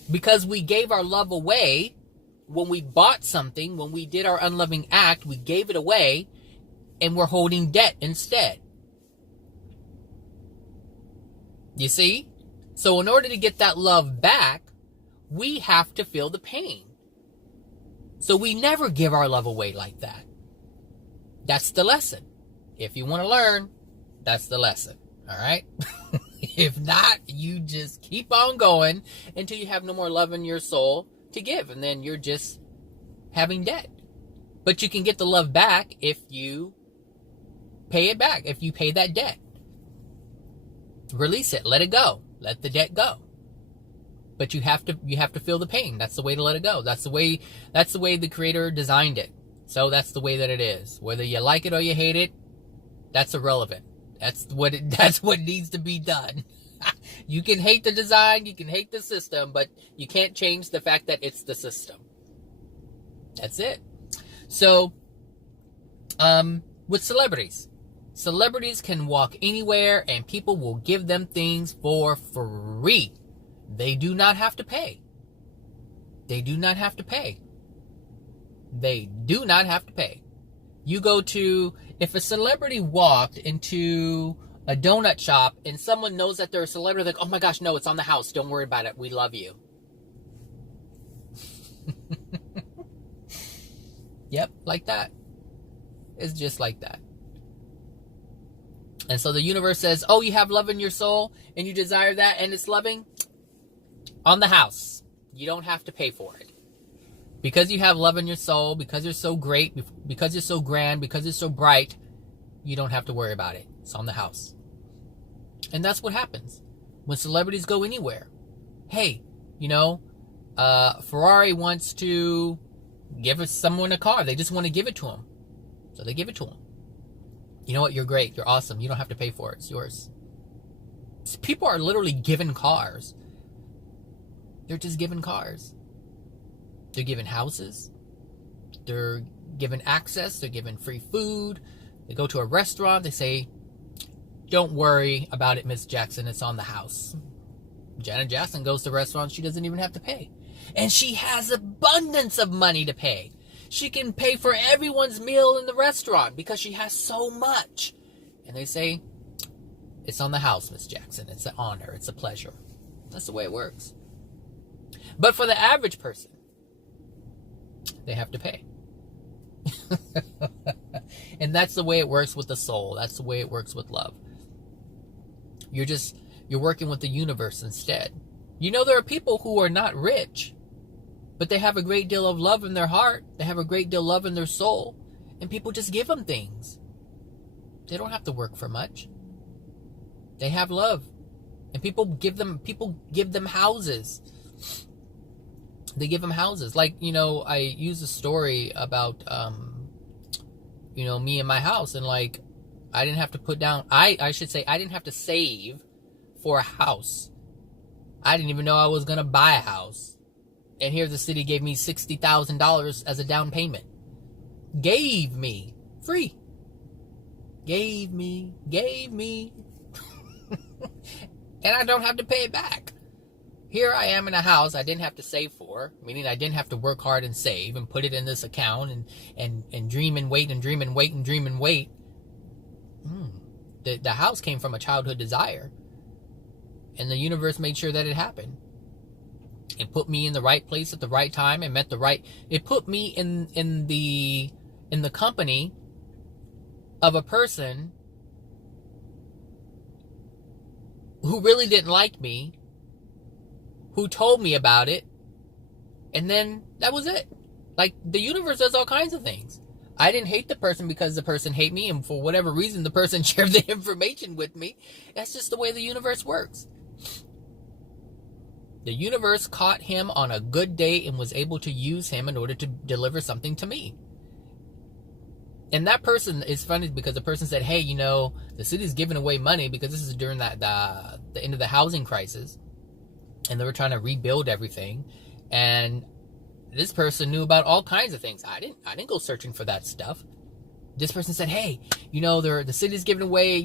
Because we gave our love away when we bought something, when we did our unloving act, we gave it away, and we're holding debt instead. You see? So in order to get that love back, we have to feel the pain. So we never give our love away like that. That's the lesson. If you want to learn, that's the lesson. All right? If not, you just keep on going until you have no more love in your soul to give. And then you're just having debt. But you can get the love back if you pay it back. If you pay that debt. Release it. Let it go. Let the debt go. But you have to feel the pain. That's the way to let it go. That's the way the Creator designed it. So that's the way that it is. Whether you like it or you hate it, that's irrelevant. That's what needs to be done. You can hate the design, you can hate the system, but you can't change the fact that it's the system. That's it. So, with celebrities can walk anywhere and people will give them things for free. They do not have to pay. They do not have to pay. They do not have to pay. You go to, if a celebrity walked into a donut shop and someone knows that they're a celebrity, they're like, oh my gosh, no, it's on the house. Don't worry about it. We love you. Yep, like that. It's just like that. And so the universe says, oh, you have love in your soul and you desire that and it's loving? On the house. You don't have to pay for it. Because you have love in your soul, because you're so great, because you're so grand, because you're so bright, you don't have to worry about it. It's on the house. And that's what happens when celebrities go anywhere. Hey, Ferrari wants to give someone a car. They just want to give it to them. So they give it to them. You know what? You're great. You're awesome. You don't have to pay for it. It's yours. People are literally given cars. They're just given cars. They're given houses. They're given access. They're given free food. They go to a restaurant. They say, don't worry about it, Miss Jackson. It's on the house. Janet Jackson goes to restaurants. She doesn't even have to pay. And she has abundance of money to pay. She can pay for everyone's meal in the restaurant because she has so much. And they say, it's on the house, Miss Jackson. It's an honor. It's a pleasure. That's the way it works. But for the average person, they have to pay. And that's the way it works with the soul. That's the way it works with love. You're working with the universe instead. There are people who are not rich, but they have a great deal of love in their heart. They have a great deal of love in their soul. And people just give them things. They don't have to work for much. They have love. And people give them houses. They give them houses. Like, I use a story about, me and my house. And like, I didn't have to put down, I should say, I didn't have to save for a house. I didn't even know I was going to buy a house. And here the city gave me $60,000 as a down payment. Gave me. Free. Gave me. And I don't have to pay it back. Here I am in a house I didn't have to save for, meaning I didn't have to work hard and save and put it in this account and dream and wait and dream and wait and dream and wait. The house came from a childhood desire. And the universe made sure that it happened. It put me in the right place at the right time and it put me in the company of a person who really didn't like me, who told me about it, and then that was it. Like, the universe does all kinds of things. I didn't hate the person because the person hated me, and for whatever reason the person shared the information with me. That's just the way the universe works. The universe caught him on a good day and was able to use him in order to deliver something to me. And that person is funny because the person said, hey, the city's giving away money because this is during the end of the housing crisis. And they were trying to rebuild everything. And this person knew about all kinds of things. I didn't go searching for that stuff. This person said, hey, the city's giving away,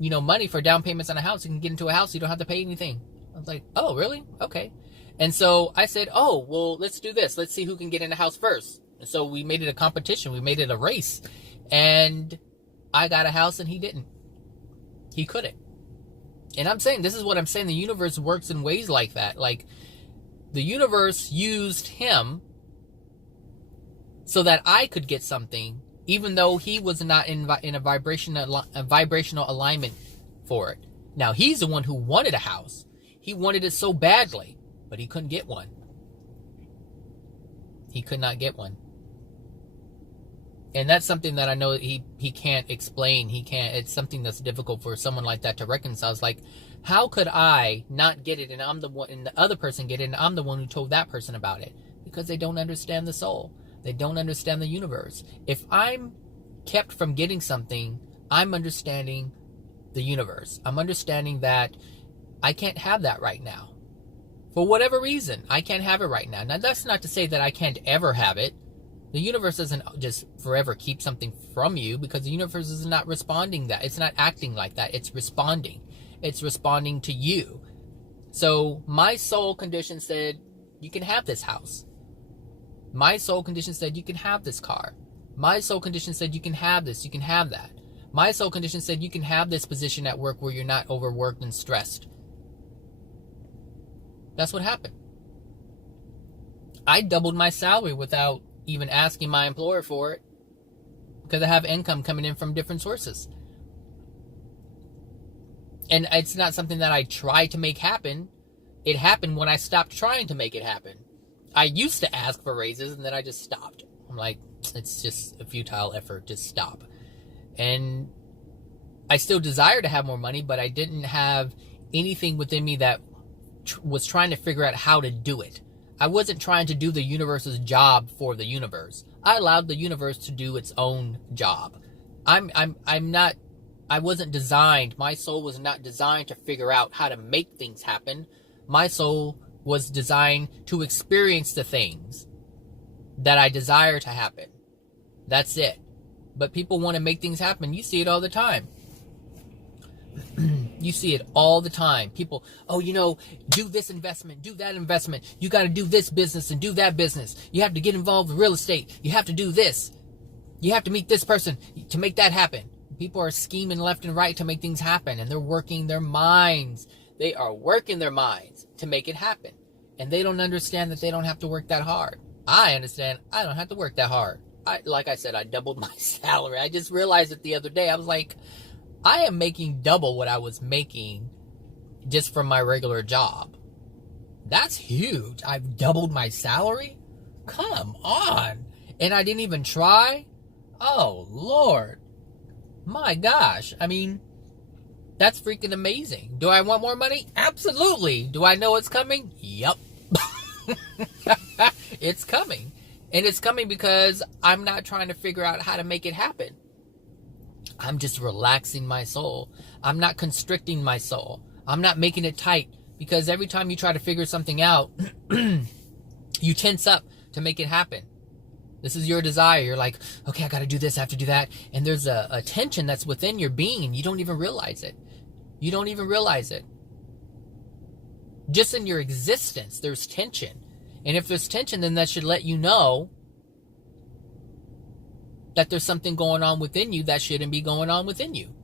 money for down payments on a house. You can get into a house. You don't have to pay anything. I was like, oh, really? Okay. And so I said, oh, well, let's do this. Let's see who can get in the house first. And so we made it a competition. We made it a race. And I got a house and he didn't. He couldn't. And this is what I'm saying. The universe works in ways like that. Like, the universe used him so that I could get something, even though he was not in a vibrational alignment for it. Now, he's the one who wanted a house. He wanted it so badly, but he couldn't get one. He could not get one. And that's something that I know he can't explain. It's something that's difficult for someone like that to reconcile. It's like, how could I not get it and I'm the one, and the other person get it and I'm the one who told that person about it? Because they don't understand the soul. They don't understand the universe. If I'm kept from getting something, I'm understanding the universe. I'm understanding that I can't have that right now. For whatever reason, I can't have it right now. Now, that's not to say that I can't ever have it. The universe doesn't just forever keep something from you, because the universe is not responding that. It's not acting like that. It's responding. It's responding to you. So my soul condition said, you can have this house. My soul condition said, you can have this car. My soul condition said, you can have this, you can have that. My soul condition said, you can have this position at work where you're not overworked and stressed. That's what happened. I doubled my salary without even asking my employer for it, because I have income coming in from different sources. And it's not something that I tried to make happen. It happened when I stopped trying to make it happen. I used to ask for raises, and then I just stopped. I'm like, it's just a futile effort. Just stop. And I still desire to have more money, but I didn't have anything within me that was trying to figure out how to do it. I wasn't trying to do the universe's job for the universe. I allowed the universe to do its own job. I wasn't designed, my soul was not designed to figure out how to make things happen. My soul was designed to experience the things that I desire to happen. That's it. But people want to make things happen. You see it all the time. You see it all the time. People, do this investment, do that investment. You got to do this business and do that business. You have to get involved with real estate. You have to do this. You have to meet this person to make that happen. People are scheming left and right to make things happen, and they're working their minds. They are working their minds to make it happen. And they don't understand that they don't have to work that hard. I understand I don't have to work that hard. Like I said, I doubled my salary. I just realized it the other day. I was like, I am making double what I was making just from my regular job. That's huge. I've doubled my salary? Come on. And I didn't even try? Oh, Lord. My gosh. I mean, that's freaking amazing. Do I want more money? Absolutely. Do I know it's coming? Yep. It's coming. And it's coming because I'm not trying to figure out how to make it happen. I'm just relaxing my soul. I'm not constricting my soul. I'm not making it tight, because every time you try to figure something out, you tense up to make it happen. This is your desire. You're like, okay, I got to do this, I have to do that. And there's a tension that's within your being, and you don't even realize it. You don't even realize it. Just in your existence, there's tension. And if there's tension, then that should let you know that there's something going on within you that shouldn't be going on within you.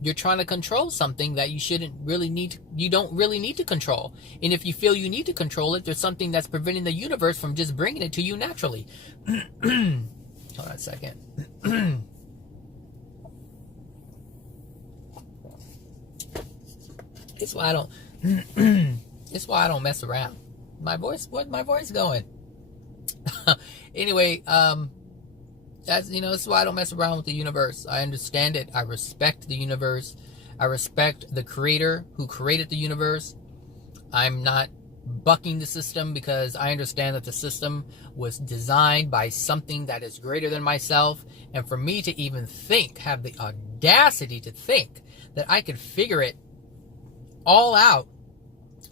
You're trying to control something that you don't really need to control. And if you feel you need to control it, there's something that's preventing the universe from just bringing it to you naturally. Hold on a second. It's why I don't mess around. Where's my voice going? Anyway, that's, it's why I don't mess around with the universe. I understand it. I respect the universe. I respect the creator who created the universe. I'm not bucking the system, because I understand that the system was designed by something that is greater than myself. And for me to even have the audacity to think that I could figure it all out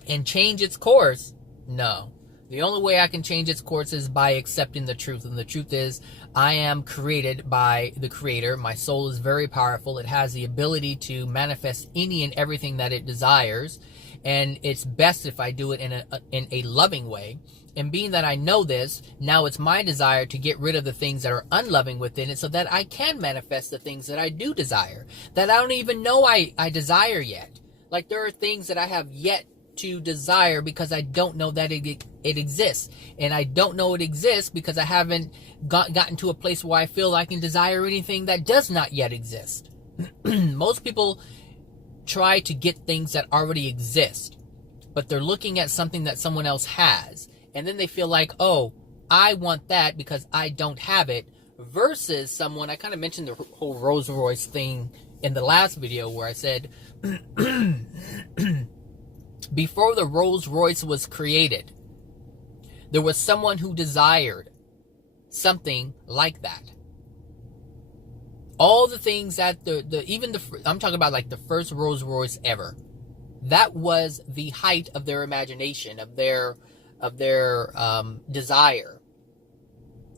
and change its course, no. The only way I can change its course is by accepting the truth. And the truth is, I am created by the creator. My soul is very powerful. It has the ability to manifest any and everything that it desires. And it's best if I do it in a loving way. And being that I know this, now it's my desire to get rid of the things that are unloving within it, so that I can manifest the things that I do desire, that I don't even know I desire yet. Like, there are things that I have yet to desire because I don't know that it exists. And I don't know it exists because I haven't gotten to a place where I feel I can desire anything that does not yet exist. Most people try to get things that already exist, but they're looking at something that someone else has, and then they feel like, oh, I want that because I don't have it, versus someone, I kind of mentioned the whole Rolls Royce thing in the last video, where I said before the Rolls Royce was created, there was someone who desired something like that. All the things that I'm talking about, like the first Rolls Royce ever. that was the height of their imagination, of their desire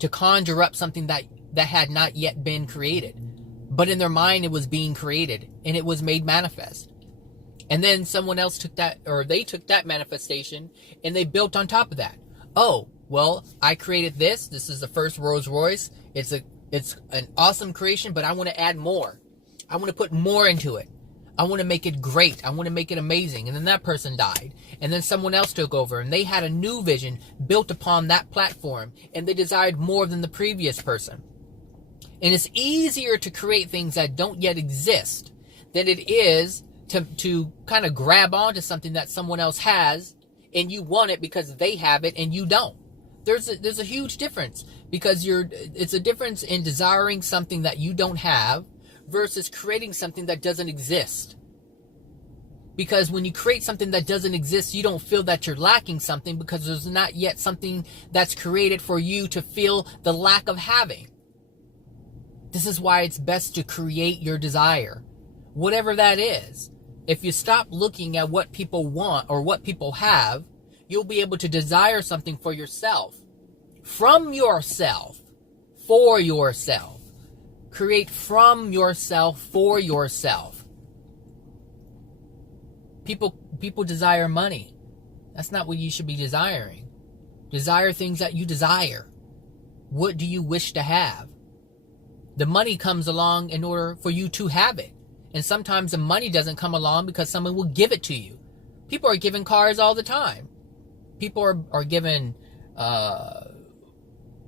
to conjure up something that had not yet been created. But in their mind, it was being created and it was made manifest. And then someone else took that, or they took that manifestation and they built on top of that. Oh, well, I created this. This is the first Rolls Royce. It's an awesome creation, but I want to add more. I want to put more into it. I want to make it great. I want to make it amazing. And then that person died. And then someone else took over and they had a new vision built upon that platform. And they desired more than the previous person. And it's easier to create things that don't yet exist than it is to kind of grab onto something that someone else has and you want it because they have it and you don't. There's a huge difference, because it's a difference in desiring something that you don't have versus creating something that doesn't exist. Because when you create something that doesn't exist, you don't feel that you're lacking something, because there's not yet something that's created for you to feel the lack of having. This is why it's best to create your desire, whatever that is. If you stop looking at what people want or what people have, you'll be able to desire something for yourself, from yourself, for yourself. Create from yourself, for yourself. People desire money. That's not what you should be desiring. Desire things that you desire. What do you wish to have? The money comes along in order for you to have it. And sometimes the money doesn't come along because someone will give it to you. People are given cars all the time. People are given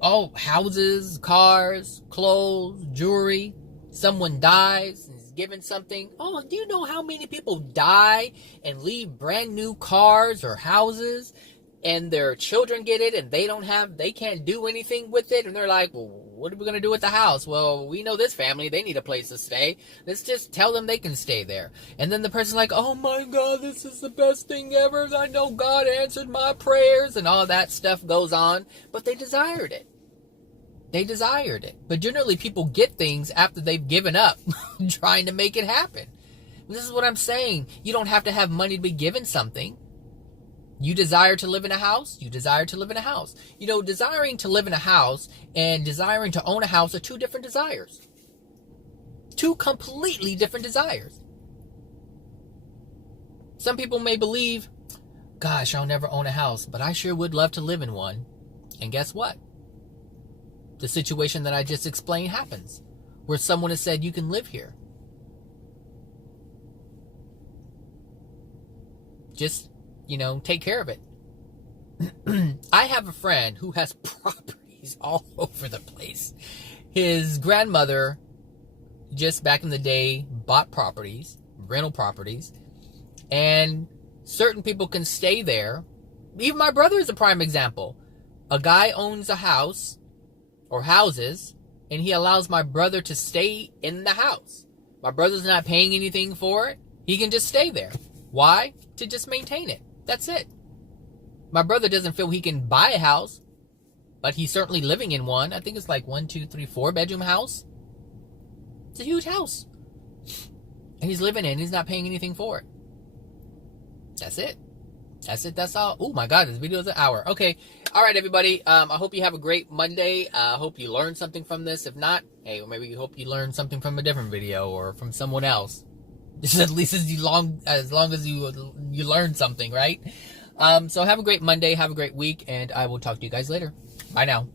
houses, cars, clothes, jewelry. Someone dies and is given something. Oh, do you know how many people die and leave brand new cars or houses, and their children get it and they can't do anything with it, and they're like, well, what are we going to do with the house? Well, we know this family, they need a place to stay. Let's just tell them they can stay there. And then the person's like, oh my God, this is the best thing ever. I know God answered my prayers, and all that stuff goes on. But they desired it. They desired it. But generally people get things after they've given up trying to make it happen. This is what I'm saying. You don't have to have money to be given something. You desire to live in a house, you desire to live in a house. You know, desiring to live in a house and desiring to own a house are two different desires. Two completely different desires. Some people may believe, gosh, I'll never own a house, but I sure would love to live in one. And guess what? The situation that I just explained happens, where someone has said, you can live here. Just, take care of it. I have a friend who has properties all over the place. His grandmother, just back in the day, bought properties, rental properties, and certain people can stay there. Even my brother is a prime example. A guy owns a house or houses, and he allows my brother to stay in the house. My brother's not paying anything for it. He can just stay there. Why? To just maintain it. That's it. My brother doesn't feel he can buy a house, but he's certainly living in one. I think it's like 4 bedroom house. It's a huge house. And he's living in it. He's not paying anything for it. That's it. That's it. That's all. Oh my God, this video is an hour. Okay. All right, everybody. I hope you have a great Monday. I hope you learned something from this. If not, hey, maybe you hope you learned something from a different video or from someone else. Just at least as long as you learn something, right? So have a great Monday. Have a great week. And I will talk to you guys later. Bye now.